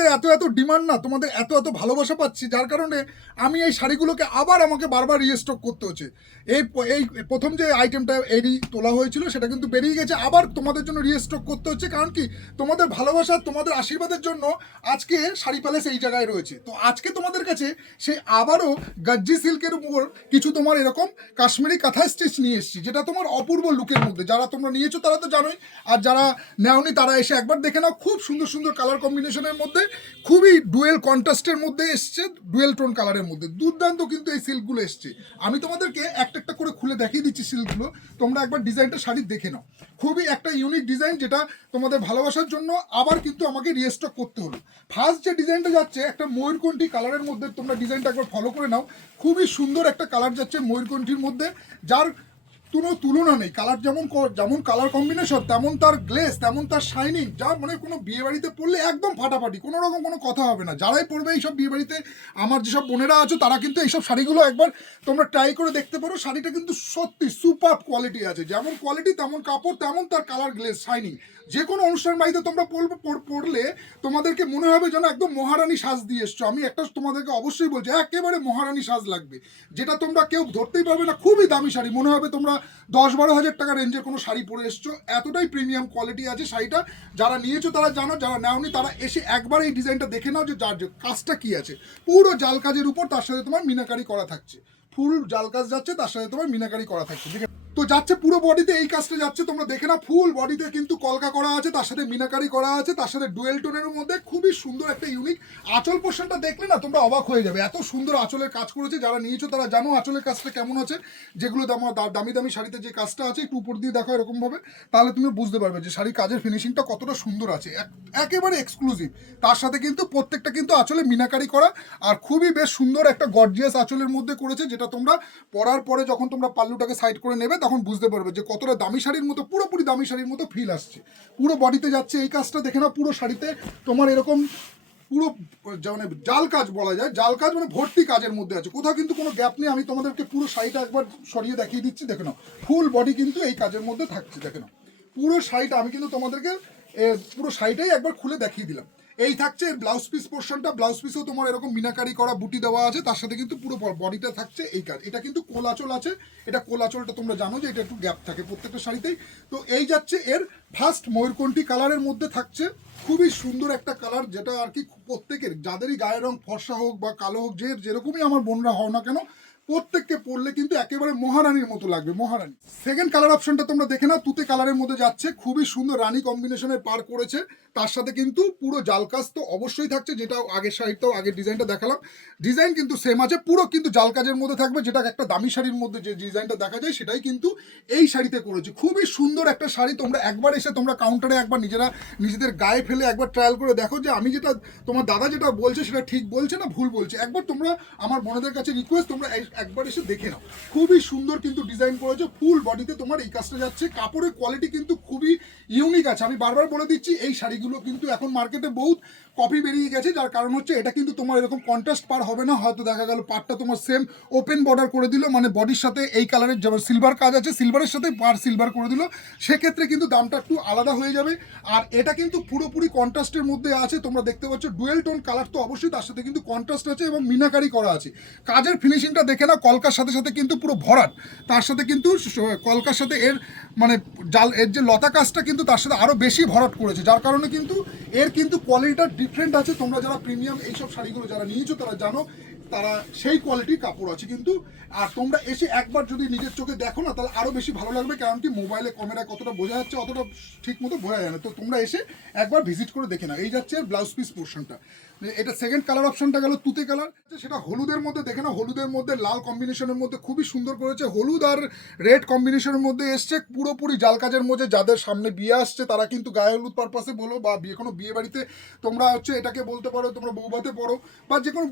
তোমাদের এত এত ডিমান্ড না, তোমাদের এত এত ভালোবাসা পাচ্ছি, যার কারণে আমি এই শাড়িগুলোকে আবার আমাকে বারবার রিস্টক করতে হচ্ছে। এই এই প্রথম যে আইটেমটা এডি তোলা হয়েছিল, সেটা কিন্তু বেরিয়ে গেছে, আবার তোমাদের জন্য রিস্টক করতে হচ্ছে, কারণ কি তোমাদের ভালোবাসা, তোমাদের আশীর্বাদের জন্য আজকে শাড়ি প্যালেস এই জায়গায় রয়েছে। তো আজকে তোমাদের কাছে সেই আবারও গজ্জি সিল্কের উপর কিছু তোমার এরকম কাশ্মীরি কাঁথা স্টিচ নিয়ে এসেছি, যেটা তোমার অপূর্ব লুকের মধ্যে। যারা তোমরা নিয়েছো তারা তো জানোই, আর যারা নেওনি তারা এসে একবার দেখে নাও, খুব সুন্দর সুন্দর কালার কম্বিনেশনের মধ্যে খুবই ডুয়েল কন্ট্রাস্টের মধ্যে এসছে, ডুয়েল টোন কালারের মধ্যে। দুর্দান্ত কিন্তু এই সিল্কগুলো এসছে। আমি তোমাদেরকে একটা একটা করে খুলে দেখিয়ে দিচ্ছি সিল্কগুলো। তোমরা একবার ডিজাইনটা শাড়ি দেখে নাও। খুবই একটা ইউনিক ডিজাইন যেটা তোমাদের ভালোবাসার জন্য আবার কিন্তু আমাকে রিস্টক করতে হলো। ফার্স্ট যে ডিজাইনটা যাচ্ছে, একটা ময়ূরকণ্ঠী কালারের মধ্যে তোমরা ডিজাইনটা একবার ফলো করে নাও। খুবই সুন্দর একটা কালার যাচ্ছে ময়ূরকণ্ঠীর মধ্যে, যার কোনো তুলনা নেই। কালার যেমন যেমন কালার কম্বিনেশন তেমন তার গ্লেস তেমন তার শাইনিং যা মানে কোনো বিয়ে বাড়িতে পড়লে একদম ফাটাফাটি, কোনো রকম কোনো কথা হবে না। যারাই পড়বে এইসব বিয়ে বাড়িতে আমার যেসব বোনেরা আছো, তারা কিন্তু এইসব শাড়িগুলো একবার তোমরা ট্রাই করে দেখতে পারো। শাড়িটা কিন্তু সত্যি সুপার কোয়ালিটি আছে। যেমন কোয়ালিটি তেমন কাপড়, তেমন তার কালার গ্লেস শাইনিং যে কোনো অনুষ্ঠান বাড়িতে তোমরা পড়বে, পড়- পড়লে তোমাদেরকে মনে হবে যেন একদম মহারানী সাজ দিয়ে এসছো। আমি একটা তোমাদেরকে অবশ্যই বলছি, একেবারে মহারানী সাজ লাগবে। যেটা তোমরা কেউ ধরতেই পারবে না। খুবই দামি শাড়ি, মনে হবে তোমরা দশ বারো হাজার টাকা রেঞ্জের কোনো শাড়ি পরে এসছো। এতটাই প্রিমিয়াম কোয়ালিটি আছে শাড়িটা। যারা নিয়েছো তারা জানো, যারা নেওনি তারা এসে একবার এই ডিজাইনটা দেখে নাও যে যার যে কাজটা কী আছে। পুরো জাল কাজের উপর তার সাথে তোমার মিনাকারি করা থাকছে। ফুল জাল কাজ যাচ্ছে, তার সাথে তোমার মিনাকারি করা থাকছে। তো যাচ্ছে পুরো বডিতে, এই কাজটা যাচ্ছে, তোমরা দেখে না ফুল বডিতে কিন্তু কলকা করা আছে, তার সাথে মিনাকারি করা আছে, তার সাথে ডুয়েল টোনের মধ্যে খুবই সুন্দর একটা ইউনিক আঁচল পোর্শনটা দেখলে না তোমরা অবাক হয়ে যাবে। এত সুন্দর আঁচলের কাজ করেছে, যারা নিয়েছো তারা জানো আঁচলের কাজটা কেমন আছে। যেগুলো দাম- দামি শাড়িতে যে কাজটা আছে, একটু উপর দিয়ে দেখো এরকমভাবে, তাহলে তুমি বুঝতে পারবে যে শাড়ির কাজের ফিনিশিংটা কতটা সুন্দর আছে। এক- একেবারে এক্সক্লুসিভ তার সাথে কিন্তু প্রত্যেকটা কিন্তু আঁচলে মিনাকারি করা, আর খুবই বেশ সুন্দর একটা গর্জিয়াস আঁচলের মধ্যে করেছে, যেটা তোমরা পরার পরে যখন তোমরা পাল্লুটাকে সাইড করে নেবে, তখন বুঝতে পারবে যে কতটা দামি শাড়ির মতো, পুরোপুরি দামি শাড়ির মতো ফিল আসছে। পুরো বডিতে যাচ্ছে, এই কাজটা দেখে না পুরো শাড়িতে তোমার এরকম পুরো মানে জাল কাজ বলা যায়, জাল কাজ মানে ভর্তি কাজের মধ্যে আছে। কোথাও কিন্তু কোনো গ্যাপ নেই, আমি তোমাদেরকে পুরো শাড়িটা একবার সরিয়ে দেখিয়ে দিচ্ছি, দেখে নাও। ফুল বডি কিন্তু এই কাজের মধ্যে থাকছে, দেখে নাও। পুরো শাড়িটা আমি কিন্তু তোমাদেরকে পুরো শাড়িটাই একবার খুলে দেখিয়ে দিলাম। এই থাকছে এর ব্লাউজ পিস পোর্শনটা ব্লাউজ পিসেও তোমার এরকম মিনাকারি করা বুটি দেওয়া আছে, তার সাথে কিন্তু পুরো বডিটা থাকছে এই কাজ। এটা কিন্তু কোলাচল আছে, এটা কোলাচলটা তোমরা জানো যে এটা একটু গ্যাপ থাকে প্রত্যেকটা শাড়িতেই। তো এই যাচ্ছে এর ফার্স্ট ময়ূরকণ্ঠী কালারের মধ্যে থাকছে, খুবই সুন্দর একটা কালার যেটা আর কি প্রত্যেকের, যাদেরই গায়ের রং ফর্সা হোক বা কালো হোক, যে যেরকমই আমার বোনরা হও না কেন প্রত্যেককে পরলে কিন্তু একেবারে মহারানীর মতো লাগবে, মহারানী। সেকেন্ড কালার অপশনটা তোমরা দেখে না তুতে কালারের মধ্যে যাচ্ছে, খুবই সুন্দর রানী কম্বিনেশনের পার করেছে। তার সাথে কিন্তু পুরো জাল কাজ তো অবশ্যই থাকছে, যেটা আগের শাড়িটাও আগের ডিজাইনটা দেখালাম। ডিজাইন কিন্তু সেম আছে, পুরো কিন্তু জাল কাজের মধ্যে থাকবে, যেটা একটা দামি শাড়ির মধ্যে যে ডিজাইনটা দেখা যায়, সেটাই কিন্তু এই শাড়িতে করেছে। খুবই সুন্দর একটা শাড়ি, তোমরা একবার এসে তোমরা কাউন্টারে একবার নিজেরা, নিজেদের গায়ে ফেলে একবার ট্রায়াল করে দেখো যে আমি যেটা, তোমার দাদা যেটা বলছে সেটা ঠিক বলছে না ভুল বলছে। একবার তোমরা, আমার বোনেদের কাছে রিকোয়েস্ট তোমরা একবার এসে দেখে নাও। খুবই সুন্দর কিন্তু ডিজাইন করেছে। ফুল বডিতে তোমার এই কাজটা যাচ্ছে। কাপড়ের কোয়ালিটি কিন্তু খুবই ইউনিক আছে। আমি বারবার বলে দিচ্ছি, এই শাড়িগুলো কিন্তু এখন মার্কেটে বহুত কপি বেরিয়ে গেছে। যার কারণ হচ্ছে, এটা কিন্তু তোমার এরকম কন্ট্রাস্ট পার হবে না। হয়তো দেখা গেল পারটা তোমার সেম ওপেন বর্ডার করে দিল। মানে বডির সাথে এই কালারের যেমন সিলভার কাজ আছে সিলভারের সাথে পার সিলভার করে দিল। সেক্ষেত্রে কিন্তু দামটা একটু আলাদা হয়ে যাবে। আর এটা কিন্তু পুরোপুরি কন্ট্রাস্টের মধ্যে আছে। তোমরা দেখতে পাচ্ছ ডুয়েল টোন কালার তো অবশ্যই। তার সাথে কিন্তু কন্ট্রাস্ট আছে এবং মিনাকারি করা আছে। কাজের ফিনিশিংটা দেখে না কলকার সাথে সাথে কিন্তু পুরো ভরাট। তার সাথে কিন্তু কলকার সাথে এর মানে জাল, এর যে লতা কাজটা কিন্তু তার সাথে আরও বেশি ভরাট করেছে। যার কারণে কিন্তু এর কিন্তু কোয়ালিটিটা ডিফারেন্ট আছে। তোমরা যারা প্রিমিয়াম এইসব শাড়িগুলো যারা নিয়েছো, তারা জানো তারা সেই কোয়ালিটির কাপড় আছে কিন্তু। আর তোমরা এসে একবার যদি নিজের চোখে দেখো না, তাহলে আরও বেশি ভালো লাগবে। কারণ কি মোবাইলে ক্যামেরা কতটা বোঝা যাচ্ছে, অতটা ঠিক মতো বোঝা যায় না। তো তোমরা এসে একবার ভিজিট করে দেখে নাও। এই যাচ্ছে ব্লাউজ পিস পোর্শনটা এটা সেকেন্ড কালার অপশনটা গেল তুতে কালার সেটা হলুদের মধ্যে, দেখে না হলুদের মধ্যে, লাল কম্বিনেশনের মধ্যে খুবই সুন্দর করেছে। হলুদ আর রেড কম্বিনেশনের মধ্যে এসছে পুরোপুরি জাল কাজের মধ্যে। যাদের সামনে বিয়ে আসছে, তারা কিন্তু গায়ে হলুদ পারপাসে বলো বা বিয়ে, কোনো বিয়ে বাড়িতে তোমরা হচ্ছে এটাকে বলতে পারো, তোমরা বৌভাতে পড়ো বা যে কোনো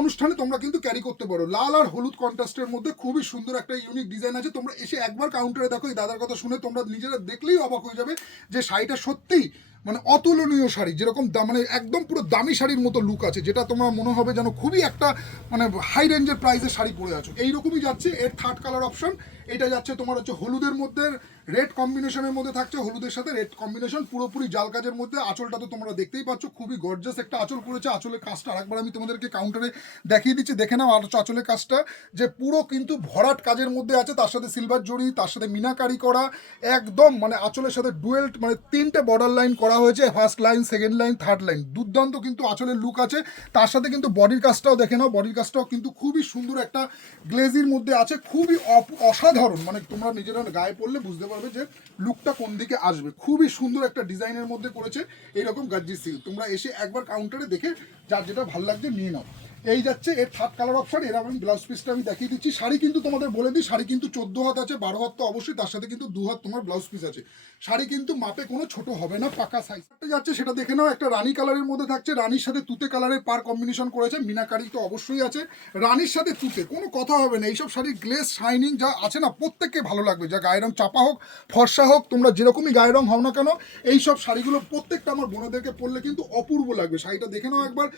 অনুষ্ঠানে তোমরা কিন্তু ক্যারি করতে পারো। লাল আর হলুদ কন্ট্রাস্টের মধ্যে খুবই সুন্দর একটা ইউনিক ডিজাইন আছে। তোমরা এসে একবার কাউন্টারে দেখো, এই দাদার কথা শুনে তোমরা নিজেরা দেখলেই অবাক হয়ে যাবে যে শাড়িটা সত্যিই মানে অতুলনীয় শাড়ি, যেরকম মানে একদম পুরো দামি শাড়ির মতো লুক আছে, যেটা তোমার মনে হবে যেন খুবই একটা মানে হাই রেঞ্জের প্রাইসের শাড়ি পরে আছো। এইরকমই যাচ্ছে, এর থার্ড কালার অপশন এটা যাচ্ছে তোমার হচ্ছে হলুদের মধ্যে রেড কম্বিনেশনের মধ্যে থাকছে, হলুদের সাথে রেড কম্বিনেশন পুরোপুরি জাল কাজের মধ্যে। আঁচলটা তো তোমরা দেখতেই পাচ্ছ, খুবই গর্জাস একটা আঁচল করেছে। আঁচলের কাজটা আরেকবার আমি তোমাদেরকে কাউন্টারে দেখিয়ে দিচ্ছি। দেখে নাও আর আঁচলের কাজটা, যে পুরো কিন্তু ভরাট কাজের মধ্যে আছে। তার সাথে সিলভার জড়ি, তার সাথে মিনাকারি করা, একদম মানে আঁচলের সাথে ডুয়েল মানে তিনটে বর্ডার লাইন করা হয়েছে। First line second line third line দুর্দান্ত কিন্তু আঁচলের লুক আছে। তার সাথে কিন্তু বডির কাজটাও দেখে নাও। বডির কাজটাও কিন্তু খুবই সুন্দর একটা গ্লেজির মধ্যে আছে। খুবই অপ- অসাধারণ মানে তোমরা নিজেরা গায়ে পড়লে বুঝতে পারবে যে লুকটা কোন দিকে আসবে। খুবই সুন্দর একটা ডিজাইনের মধ্যে করেছে এইরকম গাজ্জি সিল তোমরা এসে একবার কাউন্টারে দেখে যার যেটা ভালো লাগছে নিয়ে নাও। এই যাচ্ছে, এর থার্ড কালার অপশন এর আমি ব্লাউজ পিসটা আমি দেখিয়ে দিচ্ছি। শাড়ি কিন্তু তোমাদের বলে দিই, শাড়ি কিন্তু চোদ্দ হাত আছে, বারো হাত তো অবশ্যই, তার সাথে কিন্তু দু হাত তোমার ব্লাউজ পিস আছে। শাড়ি কিন্তু মাপে কোনো ছোট হবে না, পাকা সাইজ যাচ্ছে, সেটা দেখে নাও, একটা রানী কালারের মধ্যে থাকছে, রানীর সাথে তুতে কালারের পার কম্বিনেশন করেছে, মিনাকারি তো অবশ্যই আছে। রানীর সাথে তুতে, কোনো কথা হবে না, এইসব শাড়ির গ্লেস শাইনিং যা আছে না, প্রত্যেককে ভালো লাগবে, যা গায়ের রং চাপা হোক, ফর্সা হোক, তোমরা যেরকমই গায়ের রং হও না কেন, এইসব শাড়িগুলো প্রত্যেকটা আমার বোনেদেরকে পরলে কিন্তু অপূর্ব লাগবে। শাড়িটা দেখে নাও একবার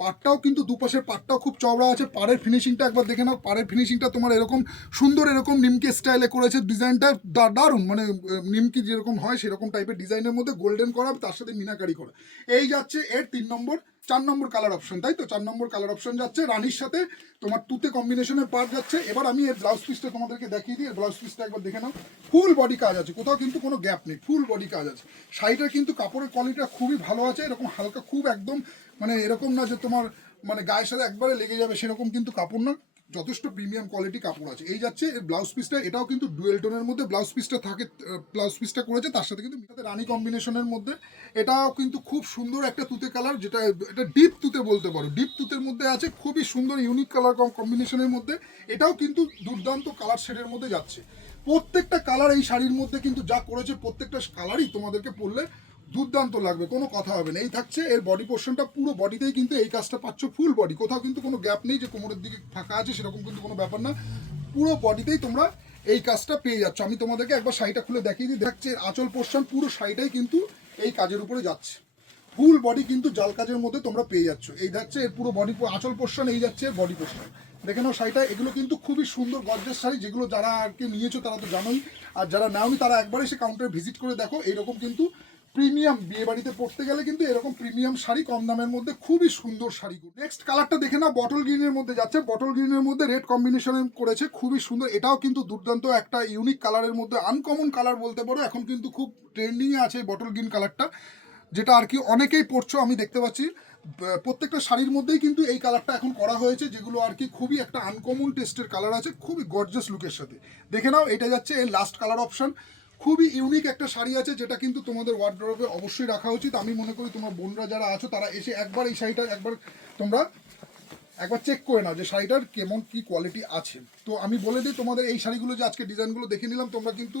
পাটটাও কিন্তু দুপাশের পাটটাও খুব চওড়া আছে। পাড়ের ফিনিশিংটা একবার দেখে নাও। পাড়ের ফিনিশিংটা তোমার এরকম সুন্দর এরকম নিমকি স্টাইলে করেছে। ডিজাইনটা দারুণ। মানে নিমকি যেরকম হয় সেরকম টাইপের ডিজাইনের মধ্যে গোল্ডেন করা, তার সাথে মিনাকারি করা। এই যাচ্ছে এর তিন নম্বর, চার নম্বর কালার অপশন তাই তো? চার নম্বর কালার অপশন যাচ্ছে। রানির সাথে তোমার তুতে কম্বিনেশনের পার্ট যাচ্ছে। এবার আমি এর ব্লাউজ পিসটা তোমাদেরকে দেখিয়ে দিই। এর ব্লাউজ পিসটা একবার দেখে নাও। ফুল বডি কাজ আছে। কোথাও কিন্তু কোনো গ্যাপ নেই। ফুল বডি কাজ আছে। শাড়িটার কিন্তু কাপড়ের কোয়ালিটিটা খুবই ভালো আছে। এরকম হালকা খুব একদম মানে এরকম না যে তোমার মানে গায়ের সাথে একবারে লেগে যাবে সেরকম কিন্তু কাপড় না। যথেষ্ট প্রিমিয়াম কোয়ালিটি কাপড় আছে। এই যাচ্ছে এর ব্লাউজ পিসটা এটাও কিন্তু ডুয়েল টোনের মধ্যে ব্লাউজ পিসটা থাকে ব্লাউজ পিসটা করেছে। তার সাথে কিন্তু সাথে রানী কম্বিনেশনের মধ্যে। এটাও কিন্তু খুব সুন্দর একটা তুতে কালার যেটা, এটা ডিপ তুতে বলতে পারো। ডিপ তুতের মধ্যে আছে, খুবই সুন্দর ইউনিক কালার কম্বিনেশনের মধ্যে। এটাও কিন্তু দুর্দান্ত কালার শেডের মধ্যে যাচ্ছে। প্রত্যেকটা কালার এই শাড়ির মধ্যে কিন্তু যা করেছে, প্রত্যেকটা কালারই তোমাদেরকে পরলে দুর্দান্ত লাগবে, কোনো কথা হবে না। এই থাকছে, এর বডি পোর্শনটা পুরো বডিতেই কিন্তু এই কাজটা পাচ্ছ ফুল বডি কোথাও কিন্তু কোনো গ্যাপ নেই যে কোমরের দিকে ফাঁকা আছে, সেরকম কিন্তু কোনো ব্যাপার না। পুরো বডিতেই তোমরা এই কাজটা পেয়ে যাচ্ছ। আমি তোমাদেরকে একবার শাড়িটা খুলে দেখিয়ে দিই। দেখছে আঁচল পোর্শন পুরো শাড়িটাই কিন্তু এই কাজের উপরে যাচ্ছে। ফুল বডি কিন্তু জাল কাজের মধ্যে তোমরা পেয়ে যাচ্ছ। এই যাচ্ছে, এর পুরো বডি আঁচল পোর্শন এই যাচ্ছে বডি পোর্শন দেখে নাও শাড়িটা, এগুলো কিন্তু খুবই সুন্দর গর্জের শাড়ি, যেগুলো যারা আর কি নিয়েছো তারা তো জানোই। আর যারা নাওনি, তারা একবার এসে কাউন্টারে ভিজিট করে দেখো। এইরকম কিন্তু প্রিমিয়াম বিয়ে বাড়িতে পড়তে গেলে কিন্তু এরকম প্রিমিয়াম শাড়ি কম দামের মধ্যে খুবই সুন্দর শাড়িগুলো নেক্সট কালারটা দেখে না বটল গ্রিনের মধ্যে যাচ্ছে। বটল গ্রিনের মধ্যে রেড কম্বিনেশনে করেছে, খুবই সুন্দর। এটাও কিন্তু দুর্দান্ত একটা ইউনিক কালারের মধ্যে আনকমন কালার বলতে পারো। এখন কিন্তু খুব ট্রেন্ডিংয়ে আছে বটল গ্রিন কালারটা যেটা আর কি অনেকেই পরছো আমি দেখতে পাচ্ছি। প্রত্যেকটা শাড়ির মধ্যেই কিন্তু এই কালারটা এখন করা হয়েছে, যেগুলো আর কি খুবই একটা আনকমন টেস্টের কালার আছে, খুবই গর্জাস লুকের সাথে। দেখে নাও, এটা যাচ্ছে এর লাস্ট কালার অপশন খুবই ইউনিক একটা শাড়ি আছে, যেটা কিন্তু তোমাদের ওয়ার্ড্রোবে অবশ্যই রাখা উচিত। আমি মনে করি তোমার বোনরা যারা আছো, তারা এসে একবার এই শাড়িটা একবার তোমরা একবার চেক করে নাও যে শাড়িটার কেমন কি কোয়ালিটি আছে। তো আমি বলে দিই, তোমাদের এই শাড়িগুলো যে আজকে ডিজাইনগুলো দেখে নিলাম, তোমরা কিন্তু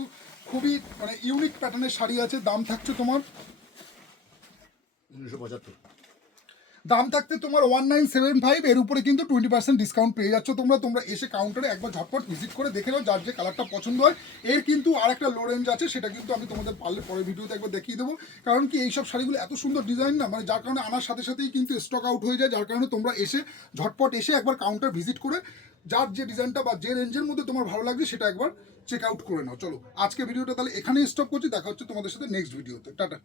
খুবই মানে ইউনিক প্যাটার্নের শাড়ি আছে, দাম থাকছে তোমার উনিশশো পঁচাত্তর। দাম থাকতে তোমার ওয়ান নাইন সেভেন ফাইভ এর উপরে কিন্তু টোয়েন্টি পার্সেন্ট ডিসকাউন্ট পেয়ে যাচ্ছ তোমরা। তোমরা এসে কাউন্টারে একবার ঝটপট ভিজিট করে দেখে নাও যার যে কালারটা পছন্দ হয়। এর কিন্তু আর একটা লো রেঞ্জ আছে, সেটা কিন্তু আমি তোমাদের পারলে পরের ভিডিওতে একবার দেখিয়ে দেবো। কারণ কি এইসব শাড়িগুলো এত সুন্দর ডিজাইন না মানে যার কারণে আনার সাথে সাথেই কিন্তু স্টক আউট হয়ে যায়, যার কারণে তোমরা এসে ঝটপট এসে একবার কাউন্টার ভিজিট করে যার যে ডিজাইনটা বা যে রেঞ্জের মধ্যে তোমার ভালো লাগছে, সেটা একবার চেক আউট করে নাও। চলো, আজকে ভিডিওটা তাহলে এখানেই স্টপ করছি, দেখা হচ্ছে তোমাদের সাথে নেক্সট ভিডিওতে টাটা।